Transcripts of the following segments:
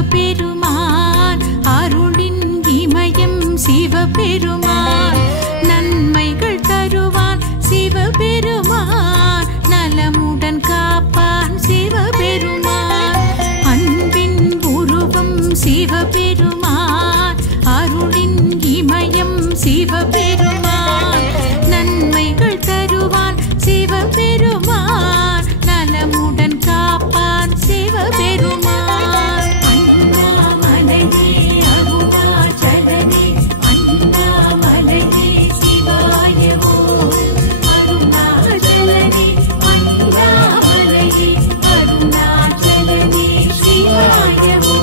சிவபெருமான் அருளின் இமயம் சிவபெருமான் நன்மைகள் தருவான் சிவபெருமான் நலமுடன் காப்பான் சிவபெருமான் அன்பின் உருவம் சிவபெருமான் அருளின் இமயம் சிவபெருமான் நன்மைகள் தருவான் சிவபெருமான் நலமுடன் காப்பான் சிவபெருமான் அண்ணாமலையே அருணாச்சலனே அண்ணாமலையே சிவாயவோ அருணாச்சலனே அண்ணாமலையே அருணாச்சலனே சிவாயவோ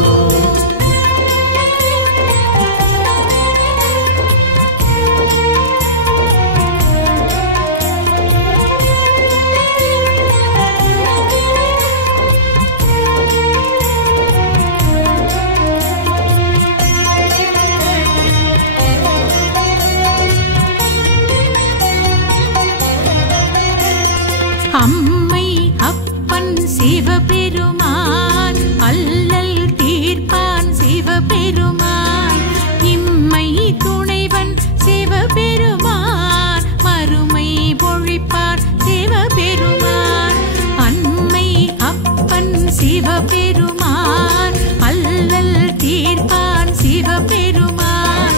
அம்மை அப்பன் சிவபெருமான் அல்லல் தீர்ப்பான் சிவபெருமான் இம்மை துணைவன் சிவபெருமான் மறுமை பொழிப்பான் சிவபெருமான் அம்மை அப்பன் சிவபெருமான் அல்லல் தீர்ப்பான் சிவபெருமான்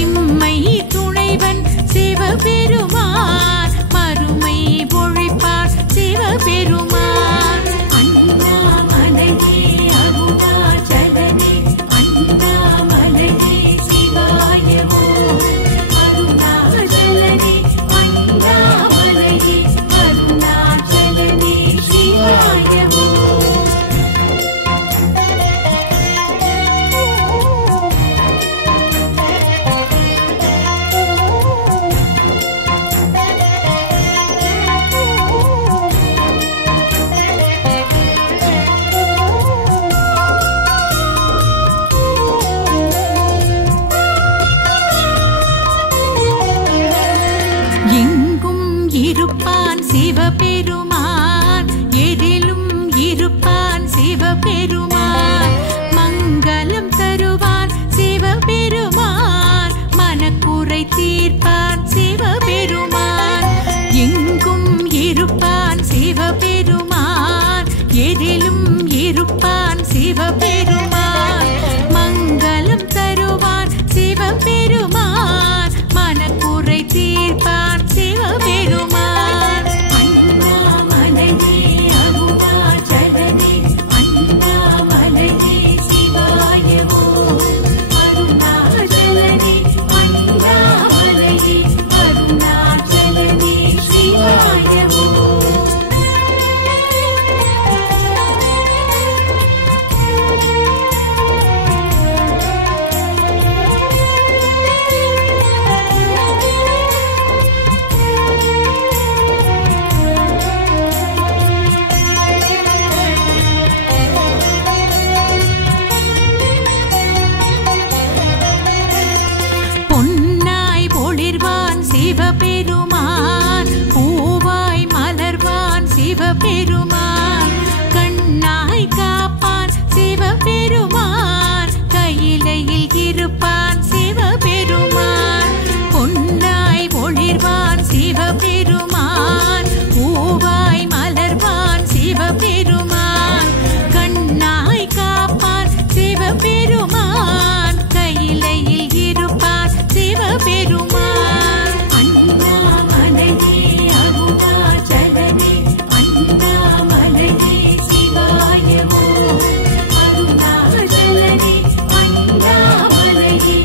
இம்மை துணைவன் சிவபெருமான் மறுமை பொழிப்பான் சிவபெருமான் அண்ணாமலையே அருணாச்சலனே அண்ணாமலையே சிவாயவோ அருணாச்சலனே அண்ணாமலையே அருணாச்சலனே சிவாயவோ எங்கும் இருப்பான் சிவபெருமான் எதிலும் இருப்பான் சிவபெருமான் மங்களம் தருவான் சிவபெருமான் மனக்குறை தீர்ப்பான் சிவபெருமான் எங்கும் இருப்பான் சிவபெருமான் எதிலும் இருப்பான் சிவபெருமான் மங்களம் தருவான் சிவபெருமான் மனக்குறை தீர்ப்பான் சிவபெருமான் அண்ணாமலையே அருணாச்சலனே அண்ணாமலையே சிவாயவோ அருணாச்சலனே அண்ணாமலையே அருணாச்சலனே சிவாயவோ பொன்னாய் ஒளிர்வான் சிவபெருமான் பூவாய் மலர்வான் சிவபெருமான் கண்ணாய் காப்பான் சிவபெருமான் கையிலையில் இருப்பான் சிவபெருமான் பொன்னாய் ஒளிர்வான் சிவபெருமான் பூவாய் மலர்வான் சிவபெருமான் கண்ணாய் காப்பான் சிவபெருமான் கையிலையில் இருப்பான் சிவபெருமான் அண்ணாமலையே அருணாச்சலனே அண்ணாமலையே சிவாயவோ அருணாச்சலனே அண்ணாமலையே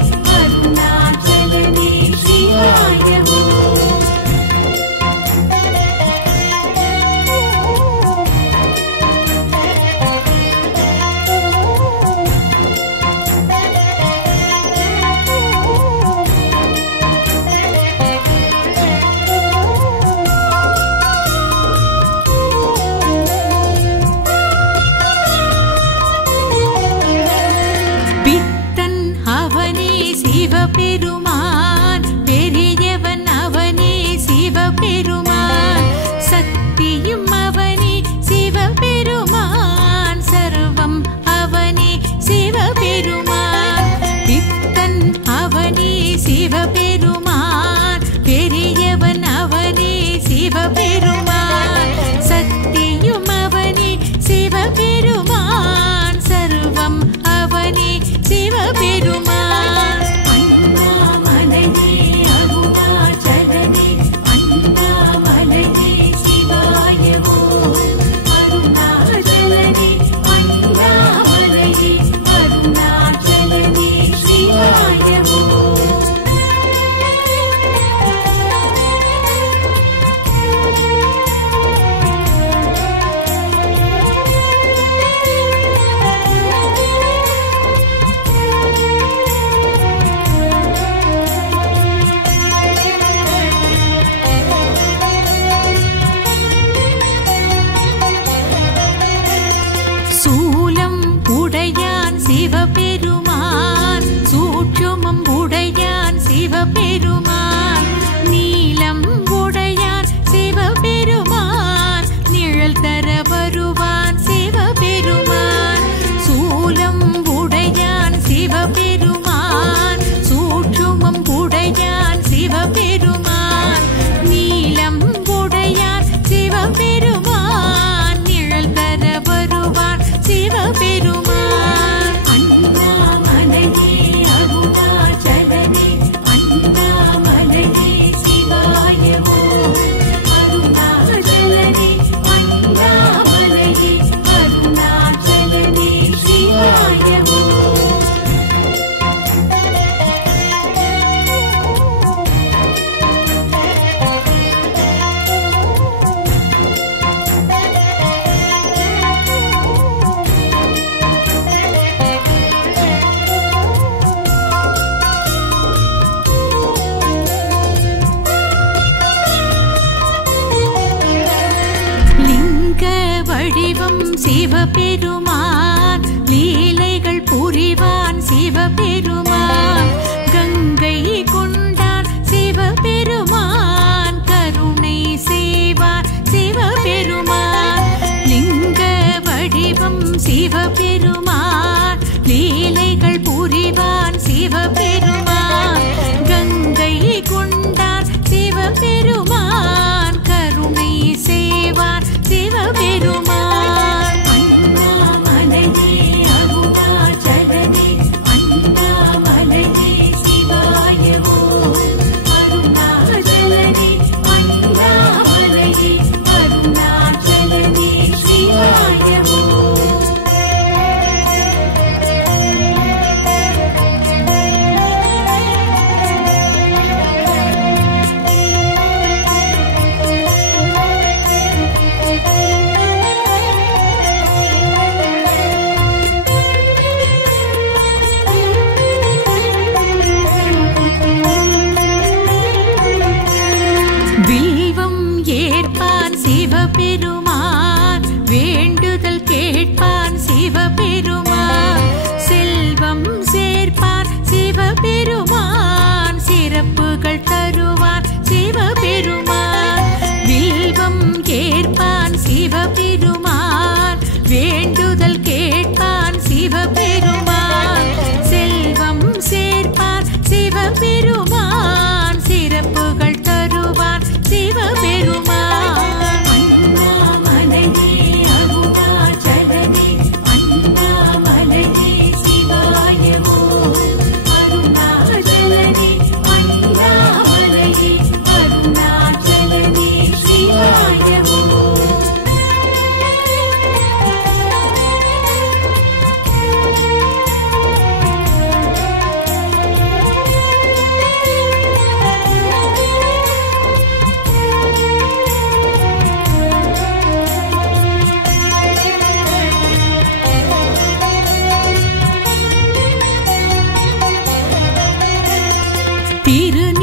சிவபெருமான் கங்கை கொண்டான் சிவபெருமான் கருணை செய்வார் சிவபெருமான் லிங்க வடிவம் சிவபெருமான் லீலைகள் புரிவான் சிவபெருமான் கங்கை கொண்டான் சிவபெருமான் கருணை செய்வார் சிவபெருமான் அண்ணாமலையே அருணாச்சலனே அண்ணாமலையே சிவாய ஓம் அருணாச்சலனே அண்ணாமலையே அருணாச்சலனே சிவாய ஓம் வில்வம் ஏற்பான் சிவபெருமான் வேண்டுதல் கேட்பான் சிவபெருமான் செல்வம் சேர்ப்பான் சிவபெருமான் சிறப்புகள் தருவான் சிவபெருமான் வில்வம் ஏற்பான் சிவபெருமான் வேண்டுதல் கேட்பான் சிவபெருமான் செல்வம் சேர்ப்பான் சிவபெருமான் சிறப்புகள் தருவான் சிவபெருமான் அண்ணாமலையே அருணாச்சலனே அண்ணாமலையே சிவாய ஓம் அருணாச்சலனே அண்ணாமலையே அருணாச்சலனே சிவாய ஓம்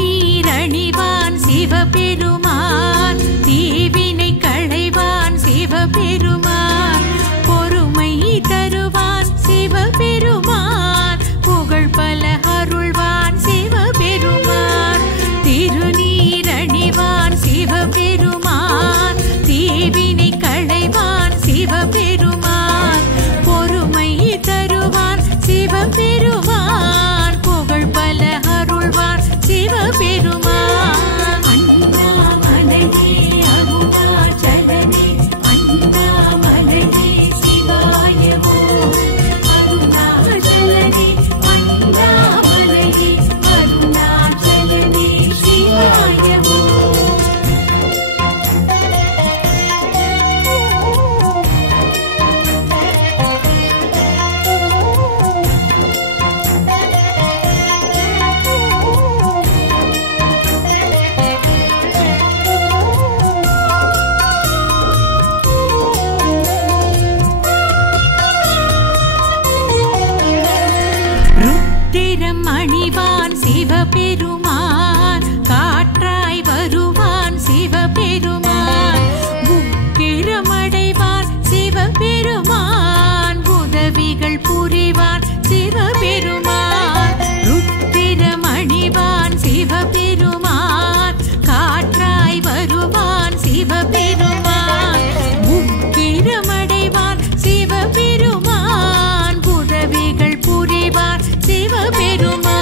திருநீரணிவான் சிவபெருமான் தீவினை களைவான் சிவபெருமான் பொறுமை தருவான் சிவபெருமான் புகழ் பல அருள்வான் சிவபெருமான் திருநீரணிவான் சிவபெருமான் தீவினை களைவான் சிவபெருமான் பொறுமை தருவான் சிவபெருமான் புகழ் பல அருள்வான் சிவபெருமான் அண்ணாமலையே அருணாச்சலனே அண்ணாமலையே சிவாய ஓம் அருணாச்சலனே அண்ணாமலையே அருணாச்சலனே சிவாய ஓம் ருத்திரம் அணிவான் சிவபெருமான் காற்றாய் வருவான் சிவபெருமான் உக்கிரமடைவான் சிவபெருமான் உதவிகள் புரிவான் சிவபெருமான் ருத்திரம் அணிவான் சிவபெருமான் காற்றாய் வருவான் சிவபெருமான் உக்கிரமடைவான் சிவபெருமான் உதவிகள் புரிவான் சிவபெருமான்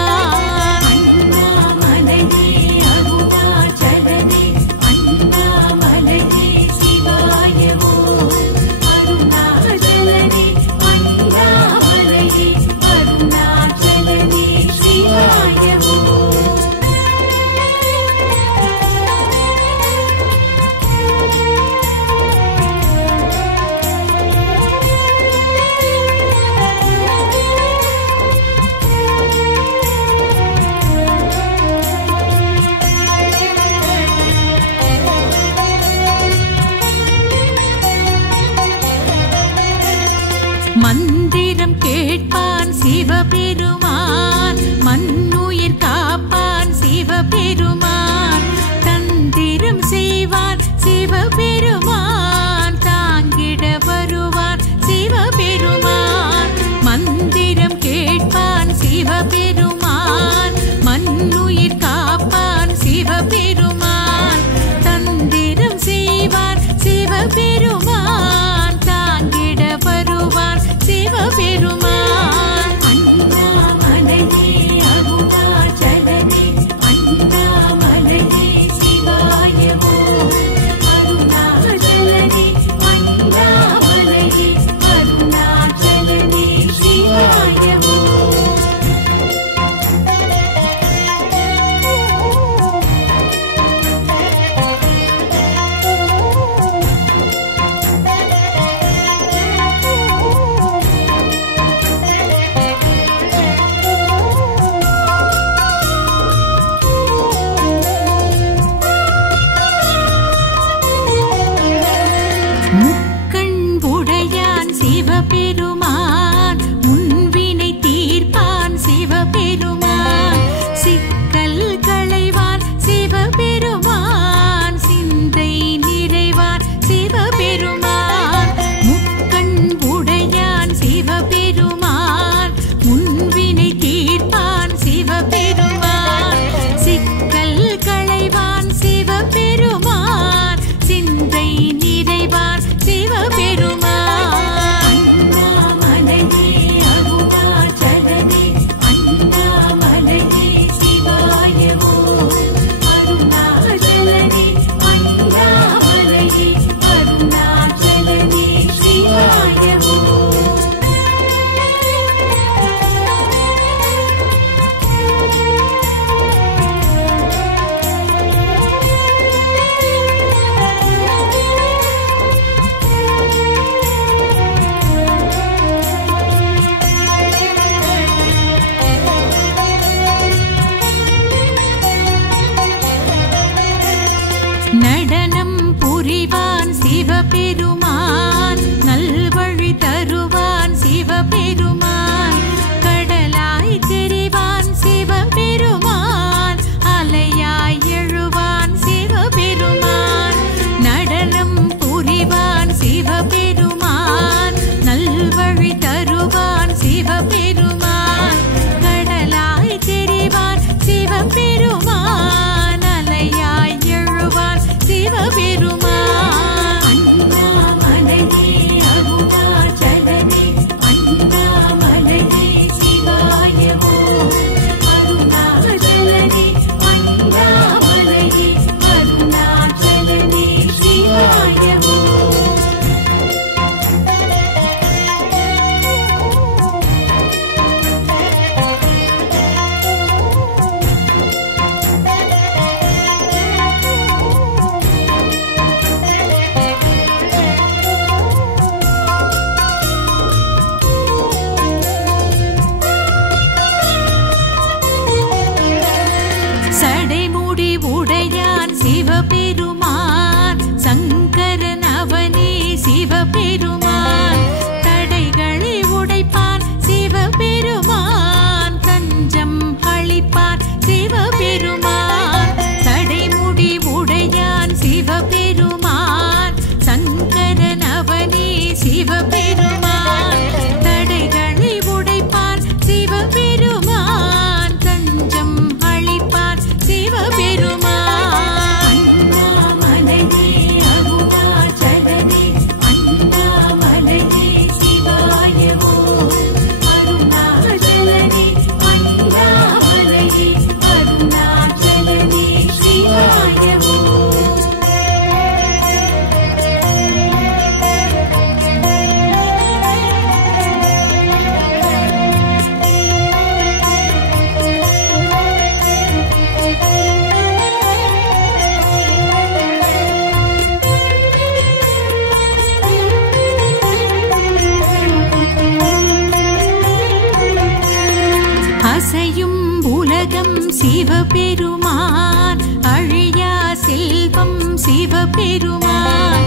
அசையும் உலகம் சிவபெருமான், அழியா செல்வம் சிவபெருமான்,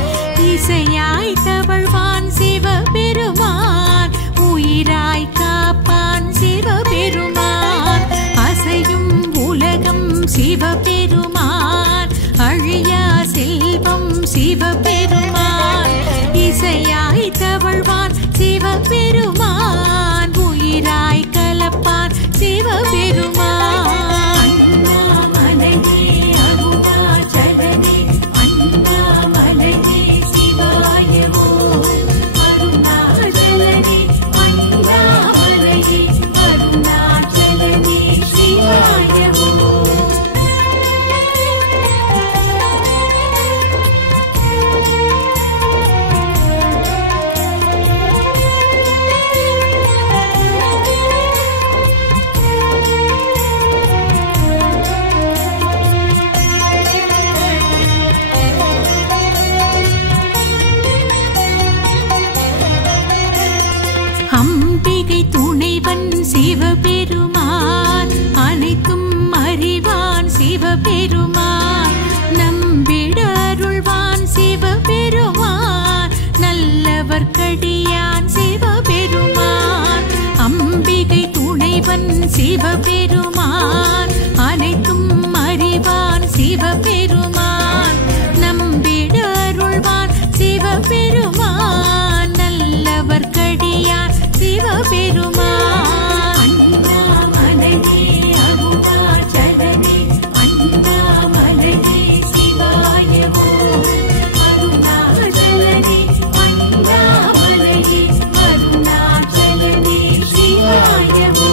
இசையாய் தவழ்வான் சிவபெருமான், உயிராய் காப்பான் சிவபெருமான். அசையும் உலகம் சிவபெருமான், அழியா செல்வம் சிவபெருமான், இசையாய் தவழ்வான் சிவபெருமான், உயிராய் கலப்பான் சிவபெருமான். அண்ணாமலையே அருணாச்சலனே, அண்ணாமலையே சிவாயவோ, அருணாச்சலனே அண்ணாமலையே, அருணாச்சலனே சிவாயவோ. அம்பிகை துணைவன் சிவபெருமான், அனைத்தும் அறிவான் சிவபெருமான், நம்பிட அருள்வான் சிவபெருமான், நல்லவர்க்கடியான் சிவபெருமான். அம்பிகை துணைவன் சிவபெருமான், அனைத்தும் அறிவான் சிவபெருமான், நம்பிட அருள்வான் சிவபெருமான், நல்லவர்க்கடியான் சிவபெருமான். அண்ணாமலையே அருணாச்சலனே, அண்ணாமலையே சிவாயவோ, அருணாச்சலனே அண்ணாமலையே, அருணாச்சலனே சிவாயவோ.